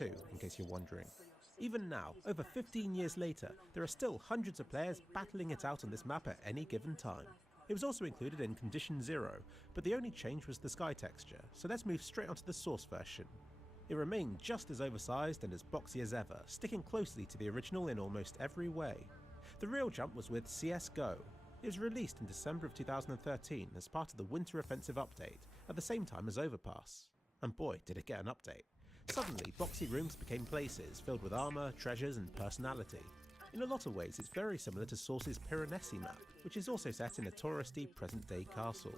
too, in case you're wondering. Even now, over 15 years later, there are still hundreds of players battling it out on this map at any given time. It was also included in Condition 0, but the only change was the sky texture, so let's move straight onto the source version. It remained just as oversized and as boxy as ever, sticking closely to the original in almost every way. The real jump was with CSGO. It was released in December of 2013 as part of the Winter Offensive update, at the same time as Overpass. And boy, did it get an update. Suddenly, boxy rooms became places filled with armour, treasures and personality. In a lot of ways, it's very similar to Source's Piranesi map, which is also set in a touristy present-day castle.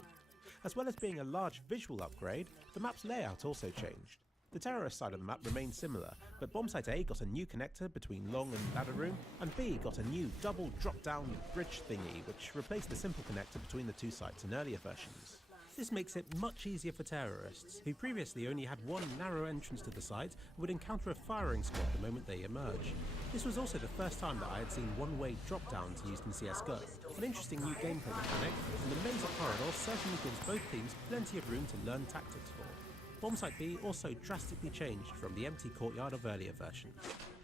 As well as being a large visual upgrade, the map's layout also changed. The terrorist side of the map remained similar, but bombsite A got a new connector between Long and Ladder Room, and B got a new double drop-down bridge thingy which replaced the simple connector between the two sites in earlier versions. This makes it much easier for terrorists, who previously only had one narrow entrance to the site and would encounter a firing squad the moment they emerge. This was also the first time that I had seen one-way drop-downs used in CSGO, an interesting new gameplay mechanic, and the maze corridor certainly gives both teams plenty of room to learn tactics for. Bombsite B also drastically changed from the empty courtyard of earlier versions.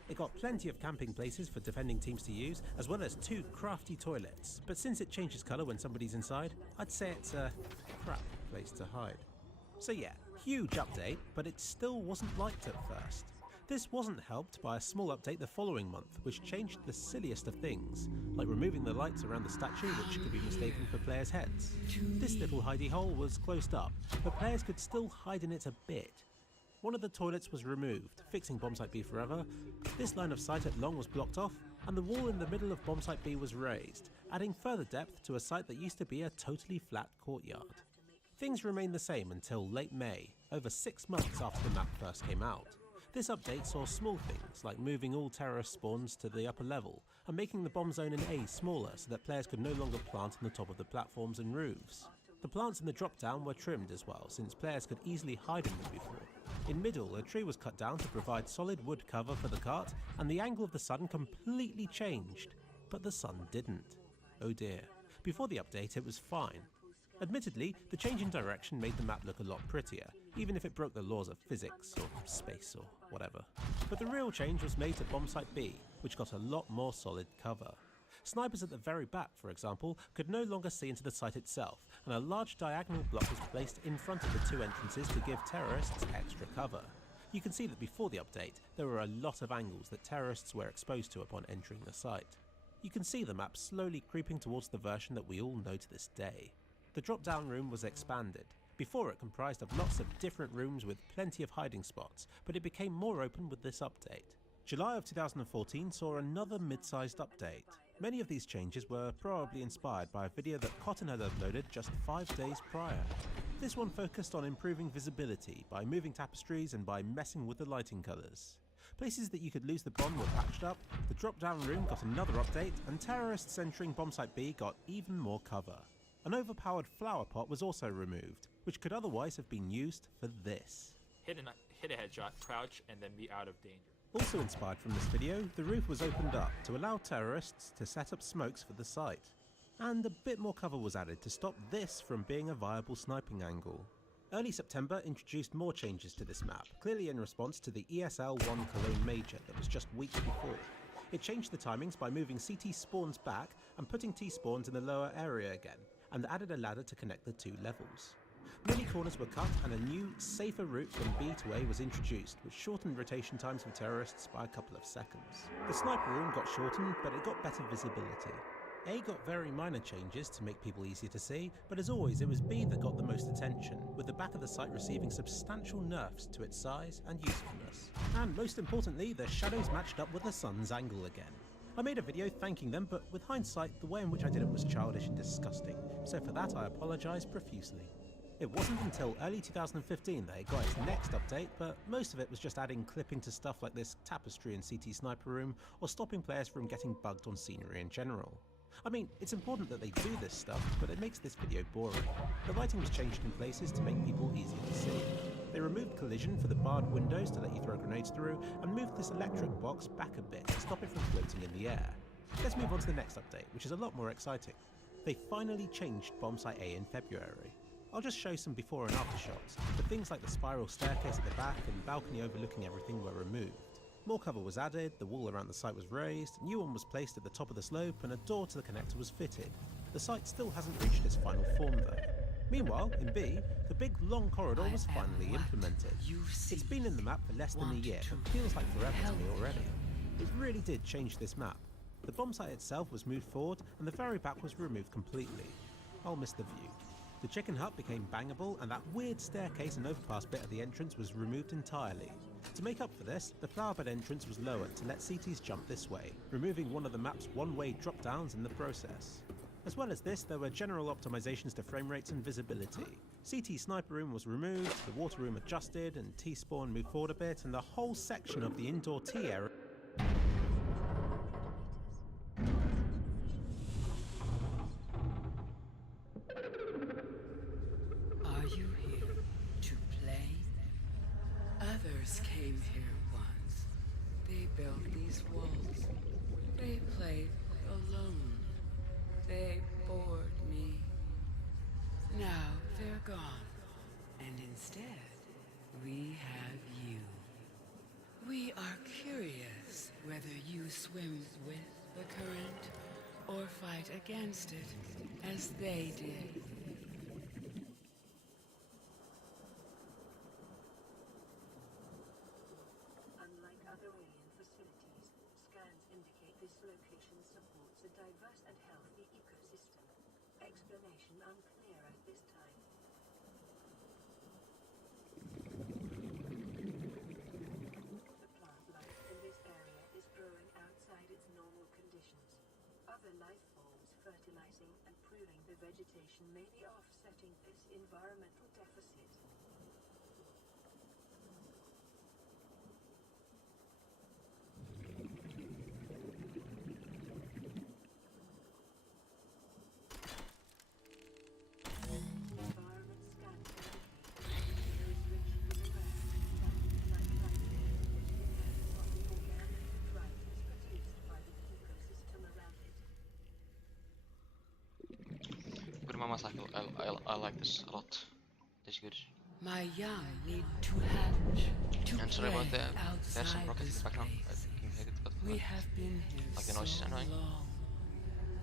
It got plenty of camping places for defending teams to use, as well as 2 crafty toilets, but since it changes colour when somebody's inside, I'd say it's a crap place to hide. So yeah, huge update, but it still wasn't liked at first. This wasn't helped by a small update the following month, which changed the silliest of things, like removing the lights around the statue which could be mistaken for players' heads. This little hidey hole was closed up, but players could still hide in it a bit. One of the toilets was removed, fixing Bombsite B forever. This line of sight at Long was blocked off, and the wall in the middle of Bombsite B was raised, adding further depth to a site that used to be a totally flat courtyard. Things remained the same until late May, over 6 months after the map first came out. This update saw small things like moving all terrorist spawns to the upper level and making the bomb zone in A smaller so that players could no longer plant on the top of the platforms and roofs. The plants in the drop down were trimmed as well, since players could easily hide in them before. In middle, a tree was cut down to provide solid wood cover for the cart, and the angle of the sun completely changed. But the sun didn't. Oh dear. Before the update it was fine. Admittedly, the change in direction made the map look a lot prettier, even if it broke the laws of physics, or space, or whatever. But the real change was made to Bombsite B, which got a lot more solid cover. Snipers at the very back, for example, could no longer see into the site itself, and a large diagonal block was placed in front of the 2 entrances to give terrorists extra cover. You can see that before the update, there were a lot of angles that terrorists were exposed to upon entering the site. You can see the map slowly creeping towards the version that we all know to this day. The drop-down room was expanded. Before it comprised of lots of different rooms with plenty of hiding spots, but it became more open with this update. July of 2014 saw another mid-sized update. Many of these changes were probably inspired by a video that Cotton had uploaded just 5 days prior. This one focused on improving visibility by moving tapestries and by messing with the lighting colours. Places that you could lose the bomb were patched up, the drop-down room got another update, and terrorists entering Bombsite B got even more cover. An overpowered flower pot was also removed, which could otherwise have been used for this. Hit a headshot, crouch, and then be out of danger. Also inspired from this video, the roof was opened up to allow terrorists to set up smokes for the site. And a bit more cover was added to stop this from being a viable sniping angle. Early September introduced more changes to this map, clearly in response to the ESL-1 Cologne Major that was just weeks before. It changed the timings by moving CT spawns back and putting T spawns in the lower area again, and added a ladder to connect the 2 levels. Many corners were cut and a new, safer route from B to A was introduced, which shortened rotation times for terrorists by a couple of seconds. The sniper room got shortened, but it got better visibility. A got very minor changes to make people easier to see, but as always it was B that got the most attention, with the back of the site receiving substantial nerfs to its size and usefulness. And most importantly, the shadows matched up with the sun's angle again. I made a video thanking them, but with hindsight, the way in which I did it was childish and disgusting, so for that I apologise profusely. It wasn't until early 2015 that it got its next update, but most of it was just adding clipping to stuff like this tapestry in CT sniper room, or stopping players from getting bugged on scenery in general. I mean, it's important that they do this stuff, but it makes this video boring. The lighting was changed in places to make people easier to see. They removed collision for the barred windows to let you throw grenades through, and moved this electric box back a bit to stop it from floating in the air. Let's move on to the next update, which is a lot more exciting. They finally changed Bombsite A in February. I'll just show some before and after shots, but things like the spiral staircase at the back and balcony overlooking everything were removed. More cover was added, the wall around the site was raised, a new one was placed at the top of the slope, and a door to the connector was fitted. The site still hasn't reached its final form though. Meanwhile, in B, the big long corridor was finally implemented. It's been in the map for less than a year and feels like forever to me already. It really did change this map. The bomb site itself was moved forward and the very back was removed completely. I'll miss the view. The chicken hut became bangable and that weird staircase and overpass bit at the entrance was removed entirely. To make up for this, the flowerbed entrance was lowered to let CTs jump this way, removing one of the map's one-way drop-downs in the process. As well as this, there were general optimizations to frame rates and visibility. CT sniper room was removed, the water room adjusted, and T-spawn moved forward a bit, and the whole section of the indoor T area. Are you here to play? Others came here once. They built these walls. They played alone. They bored me. Now they're gone. And instead, we have you. We are curious whether you swim with the current or fight against it, as they did. Unlike other alien facilities, scans indicate this location supports a diverse and healthy ecosystem. Explanation unclear at this time. The plant life in this area is growing outside its normal conditions. Other life forms fertilizing and pruning the vegetation may be offsetting this environmental deficit. I like this a lot. This is good. My young need to hatch, to And sorry play about that. There's some outside rockets in this the background. I place. can hear it, but We have been here like the so noise is annoying. long.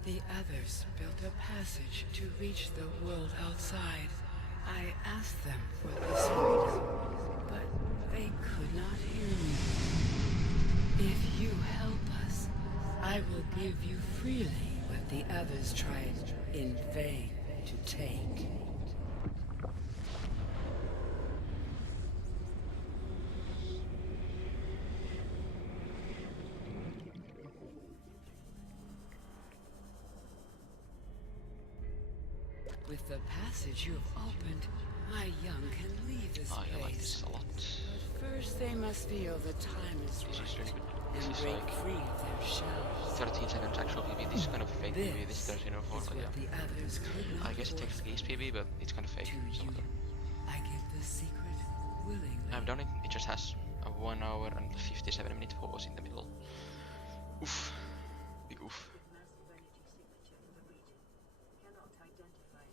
The others built a passage to reach the world outside. I asked them for this freedom, but they could not hear me. If you help us, I will give you freely what the others tried in vain to take. With the passage you have opened, my young can leave this I like place. this a lot. But first they must feel the time is This is right really good. This and is break like free of their shells. 13 seconds actual PB. This is kind of fake PB. This is 13 or 4, is but what yeah. the others could not I guess it force technically is PB, but it's kind of fake. to So you. I give the secret willingly. I've done it. It just has a 1 hour and 57-minute pause in the middle. Oof. Big oof. With massive energy signature in the region. Cannot identify.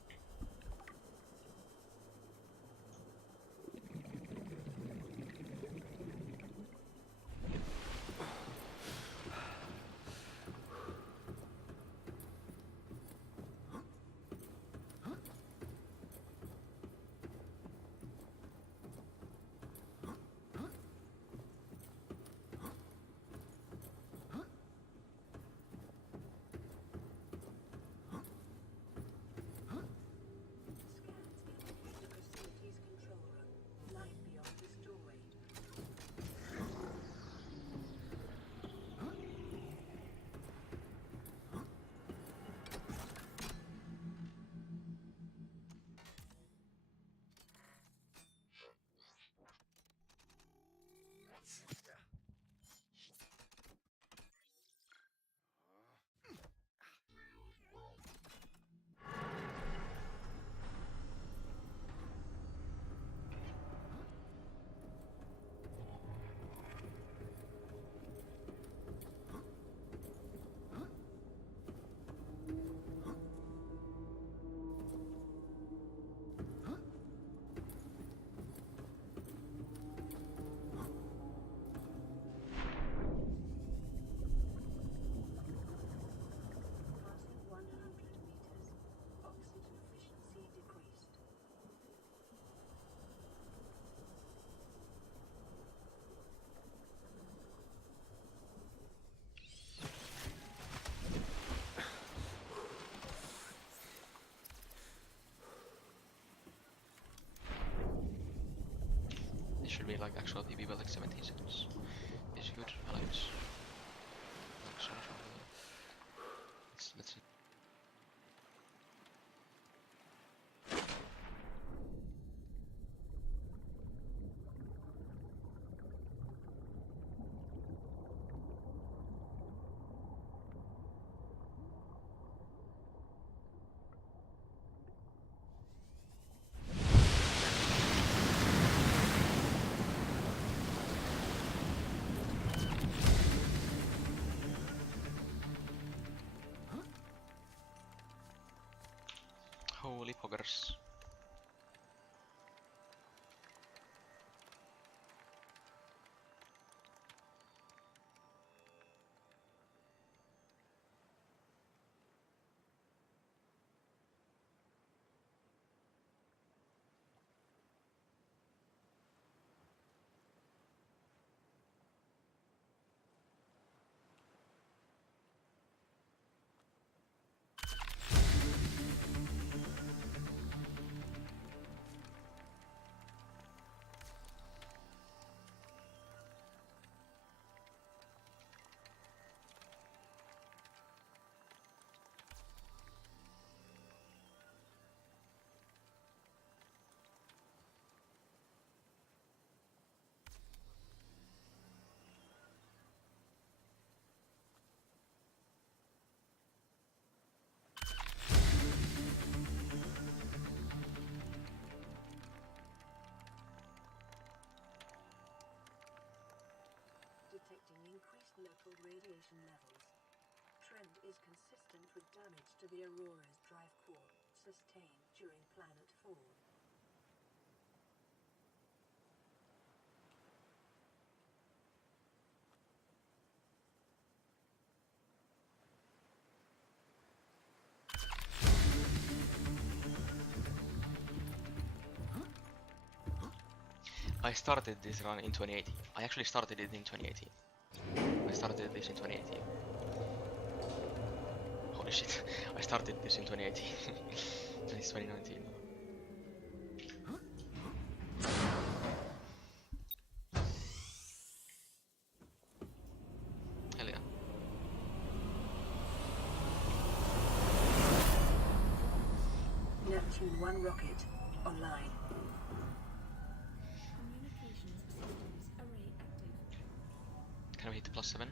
should be like actual PB, but like 17 seconds is good. I like this. Let's see. Holy poggers. Detecting increased local radiation levels. Trend is consistent with damage to the Aurora's drive core, sustained during planet fall. I started this run in 2018. I actually started it in 2018. I started this in 2018. Holy shit. I started this in 2018. And it's 2019 now. Hell yeah. Neptune 1 rocket online. Can we hit the +7?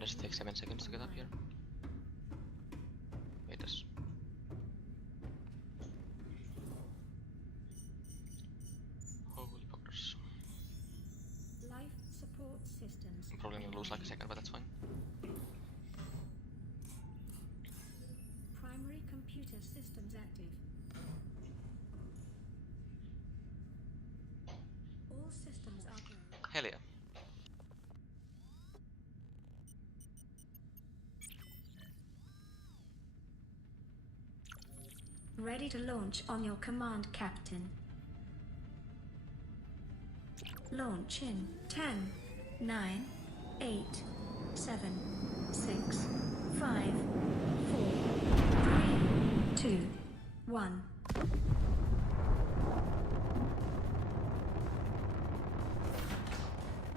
Does it take 7 seconds to get up here? It does. Holy poggers. Life support systems. I'm probably gonna lose like a second, but that's fine. Primary computer systems active. All systems are go. Hell yeah. Ready to launch on your command, Captain. Launch in 10, 9, 8, 7, 6, 5, 4, 3, 2, 1.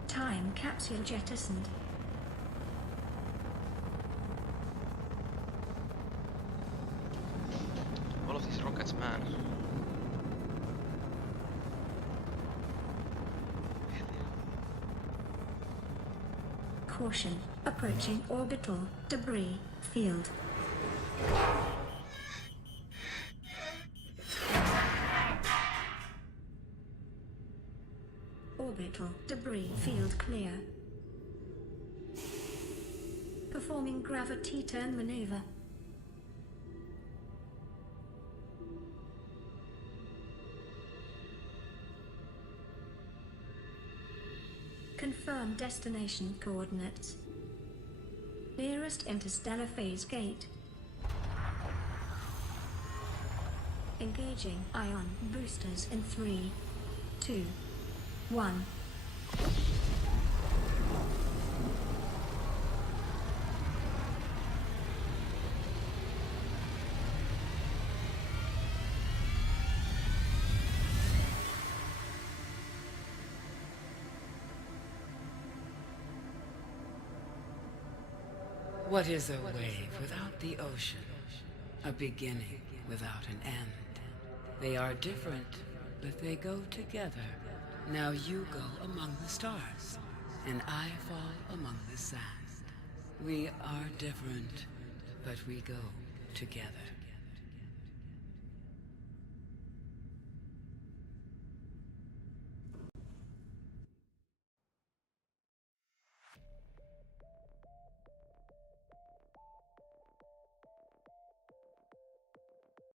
Time capsule jettisoned. All of these rockets, man. Caution, approaching orbital debris field. Orbital debris field clear. Performing gravity turn maneuver. Confirm destination coordinates. Nearest interstellar phase gate. Engaging ion boosters in 3, 2, 1. What is a wave without the ocean? A beginning without an end. They are different, but they go together. Now you go among the stars, and I fall among the sand. We are different, but we go together.